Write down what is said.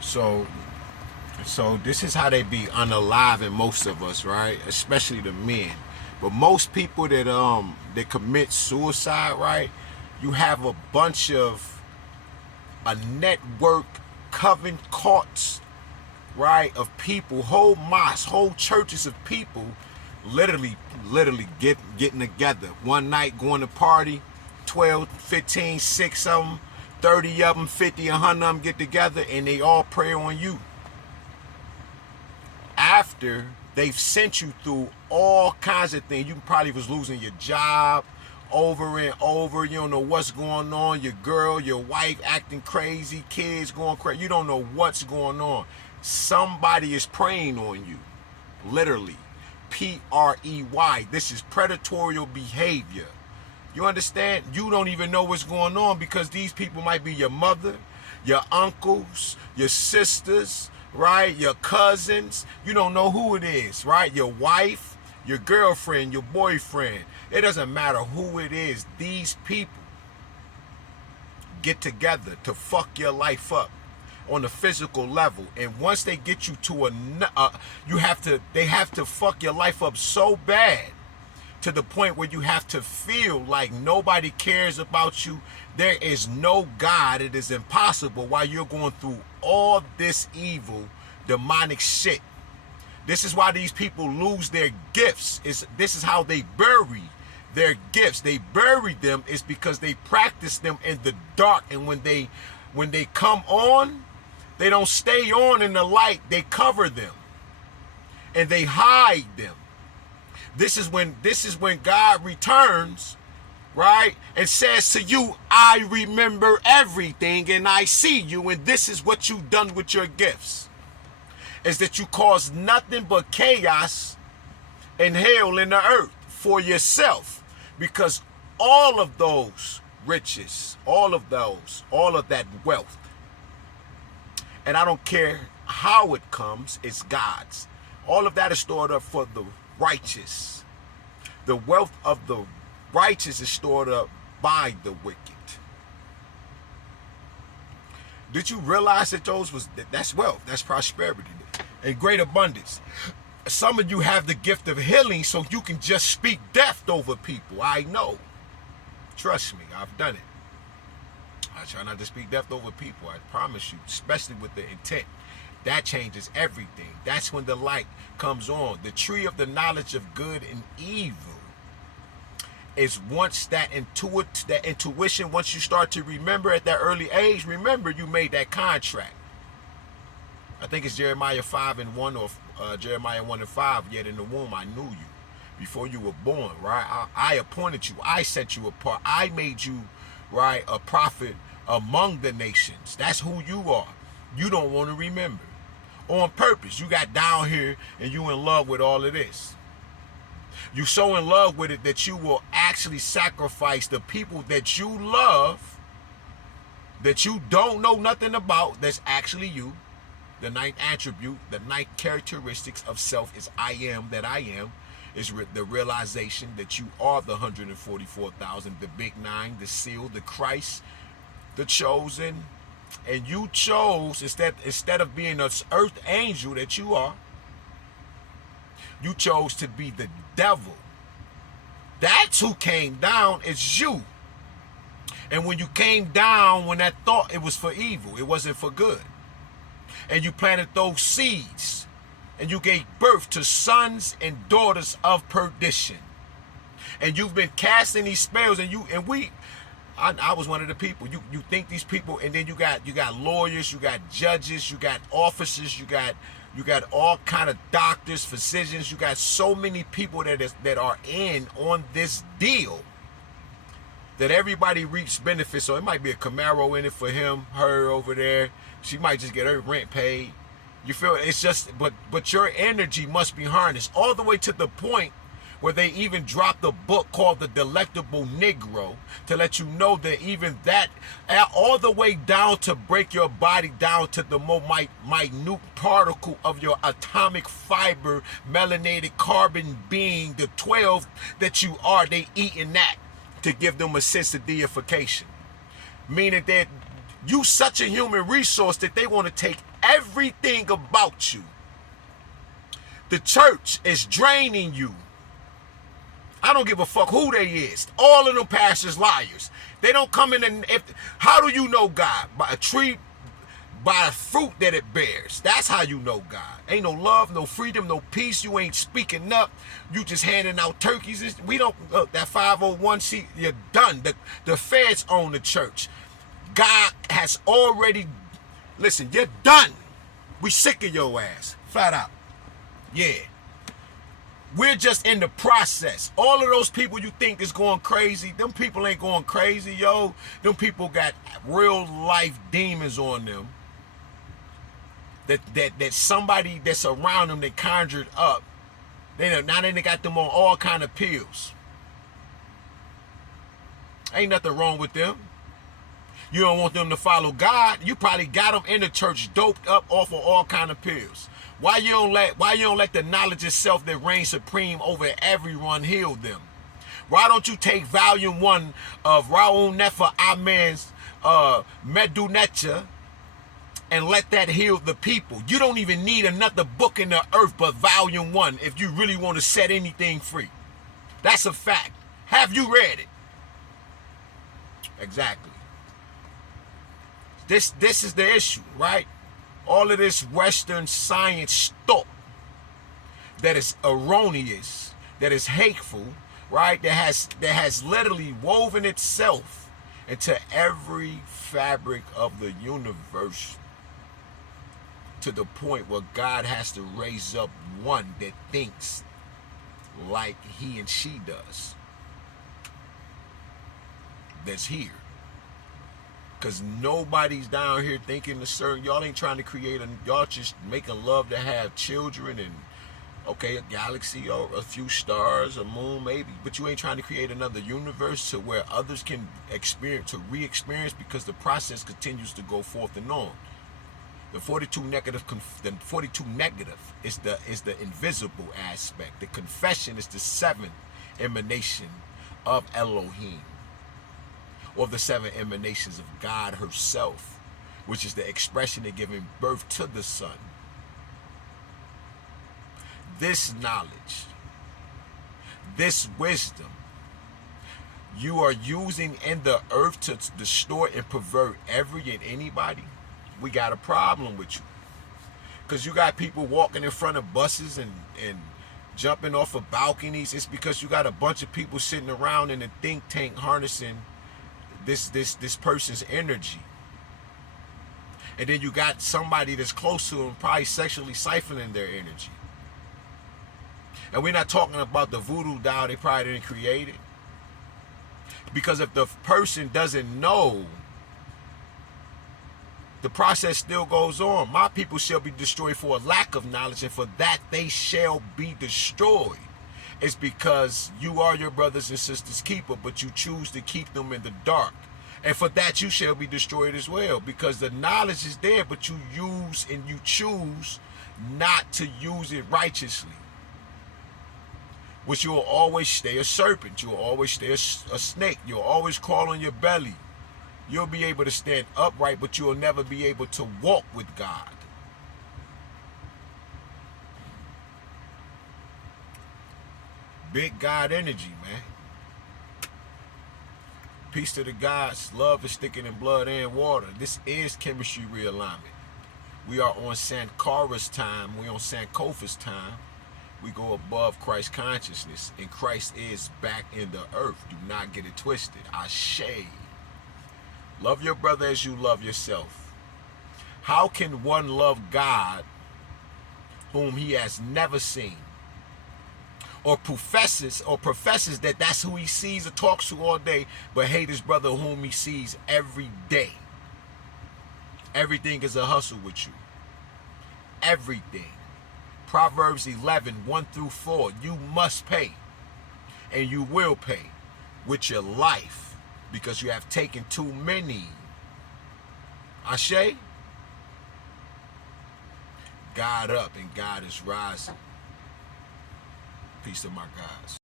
So so this is how they be unaliving most of us, right? Especially the men. But most people that commit suicide, right? You have a bunch of a network coven cults, right? Of people, whole mosques, whole churches of people literally getting together one night, going to party, 12, 15, 6 of them, 30 of them, 50, 100 of them get together and they all pray on you. After they've sent you through all kinds of things, you probably was losing your job over and over. You don't know what's going on. Your girl, your wife acting crazy, kids going crazy. You don't know what's going on. Somebody is preying on you. Literally. Prey. This is predatory behavior. You understand? You don't even know what's going on because these people might be your mother, your uncles, your sisters, right? Your cousins. You don't know who it is, right? Your wife, your girlfriend, your boyfriend. It doesn't matter who it is. These people get together to fuck your life up on a physical level, and once they get you to they have to fuck your life up so bad to the point where you have to feel like nobody cares about you. There is no God. It is impossible while you're going through all this evil, demonic shit. This is why these people lose their gifts. This is how they bury their gifts. They bury them is because they practice them in the dark, and when they come on, they don't stay on in the light. They cover them and they hide them. This is when God returns, right? And says to you, I remember everything and I see you, and this is what you've done with your gifts. Is that you caused nothing but chaos and hell in the earth for yourself, because all of those riches, all of that wealth, and I don't care how it comes, it's God's. All of that is stored up for the righteous. The wealth of the righteous is stored up by the wicked. Did you realize that that's wealth, that's prosperity, and great abundance? Some of you have the gift of healing, so you can just speak death over people. I know. Trust me, I've done it. I try not to speak death over people, I promise you, especially with the intent. That changes everything. That's when the light comes on. The tree of the knowledge of good and evil is once that intuition, once you start to remember at that early age, remember you made that contract. I think it's Jeremiah 5:1 or Jeremiah 1:5. Yet in the womb I knew you before you were born, right? I appointed you. I set you apart. I made you, right, a prophet among the nations. That's who you are. You don't want to remember. On purpose. You got down here and you in love with all of this. You so in love with it that you will actually sacrifice the people that you love, that you don't know nothing about, that's actually you. The ninth attribute, the ninth characteristics of self is I am that I am. Is the realization that you are the 144,000, the big nine, the seal, the Christ, the chosen. And you chose, instead of being an earth angel that you are, you chose to be the devil. That's who came down. It's you. And when you came down, when that thought, it was for evil. It wasn't for good. And you planted those seeds. And you gave birth to sons and daughters of perdition. And you've been casting these spells, I was one of the people. You think these people, and then you got lawyers, you got judges, you got officers, you got all kind of doctors, physicians. You got so many people that are in on this deal that everybody reaps benefits. So it might be a Camaro in it for him, her over there. She might just get her rent paid. You feel it's just, but your energy must be harnessed all the way to the point where they even dropped a book called The Delectable Negro to let you know that even that, all the way down to break your body down to the minute particle of your atomic fiber, melanated carbon being, the 12 that you are, they eating that to give them a sense of deification. Meaning that You such a human resource that they want to take everything about you. The church is draining you. I don't give a fuck who they is. All of them pastors liars. They don't come in and how do you know God? By a tree, by the fruit that it bears. That's how you know God. Ain't no love, no freedom, no peace. You ain't speaking up. You just handing out turkeys. We don't, look, that 501c, you're done. The feds own the church. God has already, listen, you're done. We sick of your ass. Flat out. Yeah. We're just in the process. All of those people you think is going crazy, them people ain't going crazy, yo. Them people got real life demons on them. That somebody that's around them they conjured up. Now they got them on all kind of pills. Ain't nothing wrong with them. You don't want them to follow God. You probably got them in the church doped up off of all kind of pills. Why you don't let the knowledge of self that reigns supreme over everyone heal them? Why don't you take volume 1 of Raul Nefer Amen's Medu Neter and let that heal the people? You don't even need another book in the earth but volume 1 if you really want to set anything free. That's a fact. Have you read it? Exactly. This is the issue, right? All of this Western science thought that is erroneous, that is hateful, right? That has literally woven itself into every fabric of the universe to the point where God has to raise up one that thinks like he and she does. That's here. Because nobody's down here thinking a certain, y'all ain't trying to create y'all just making love to have children and, okay, a galaxy or a few stars, a moon maybe, but you ain't trying to create another universe to where others can experience, to re-experience, because the process continues to go forth and on. The 42 negative is the invisible aspect. The confession is the 7th emanation of Elohim, or the 7 emanations of God herself, which is the expression of giving birth to the Son. This knowledge, this wisdom, you are using in the earth to distort and pervert every and anybody. We got a problem with you. Because you got people walking in front of buses and jumping off of balconies. It's because you got a bunch of people sitting around in a think tank harnessing this person's energy. And then you got somebody that's close to them probably sexually siphoning their energy. And we're not talking about the voodoo doll they probably didn't create it. Because if the person doesn't know, the process still goes on. My people shall be destroyed for a lack of knowledge, and for that they shall be destroyed. It's because you are your brothers and sisters' keeper, but you choose to keep them in the dark. And for that you shall be destroyed as well, because the knowledge is there, but you use and you choose not to use it righteously. Which you will always stay a serpent. You will always stay a snake. You'll always crawl on your belly. You'll be able to stand upright, but you will never be able to walk with God. Big God energy, man. Peace to the gods. Love is thicker than blood and water. This is chemistry realignment. We are on Sankara's time. We're on Sankofa's time. We go above Christ consciousness, and Christ is back in the earth. Do not get it twisted. Ashe. Love your brother as you love yourself. How can one love God whom he has never seen, or professes that that's who he sees or talks to all day, but hate his brother whom he sees every day? Everything is a hustle with you. Everything. Proverbs 11:1-4. You must pay, and you will pay with your life, because you have taken too many. Ashe? God up and God is rising. Peace to my guys.